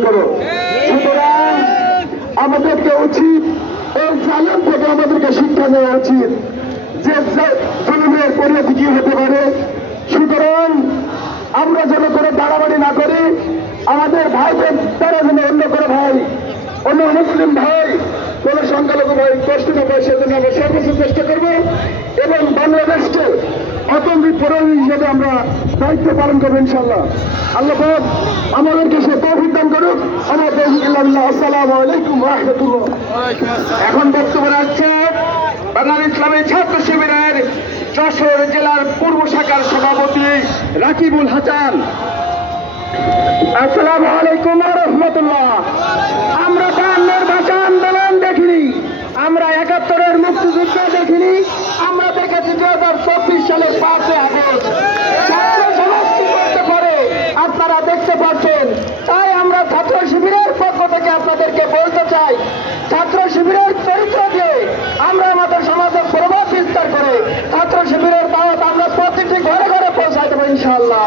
সুতরাং আমাদেরকে উচিত এই জালেম থেকে আমাদেরকে শিক্ষা নেওয়া উচিত যে জুলুমের পরিণতি কি হতে পারে। সুতরাং আমরা যেন করে বাড়াবাড়ি না করি, আমাদের ভাইদের তারা যেন অন্য করে ভাই, অন্য মুসলিম ভাই, কোন সংখ্যালঘু ভাই কষ্ট না পায় সেজন্য আমরা সর্বোচ্চ চেষ্টা করব এবং বাংলাদেশকে অতন্ত্রিত প্রহরী হিসেবে আমরা দায়িত্ব পালন করবো ইনশাল্লাহ। আল্লাহ পাক আমাদেরকে সে তৌফিক দান করুক। আমাদের আসসালামু আলাইকুম ওয়া রাহমাতুল্লাহ। এখন বক্তব্য রাখছে বাংলাদেশ ইসলামী ছাত্র শিবিরের যশোর জেলার পূর্ব শাখার সভাপতি রাকিবুল হাসান। আসসালামু আলাইকুম ওয়া রাহমাতুল্লাহ। আমরা 52 ভাষা আন্দোলন দেখিনি, আমরা 71-এর মুক্তিযুদ্ধ দেখিনি, আমরা দেখেছি 2024 সালের 5 আগস্ট ছাত্র সমাজ কি করতে পারে আপনারা দেখতে পাচ্ছেন। তাই আমরা ছাত্র শিবিরের পক্ষ থেকে আপনাদেরকে বলতে চাই, ছাত্র শিবিরের চরিত্র দিয়ে আমরা আমাদের সমাজের প্রভাব বিস্তার করে ছাত্র শিবিরের দাওয়াত আমরা প্রতিটি ঘরে ঘরে পৌঁছাই দেবো ইনশাআল্লাহ।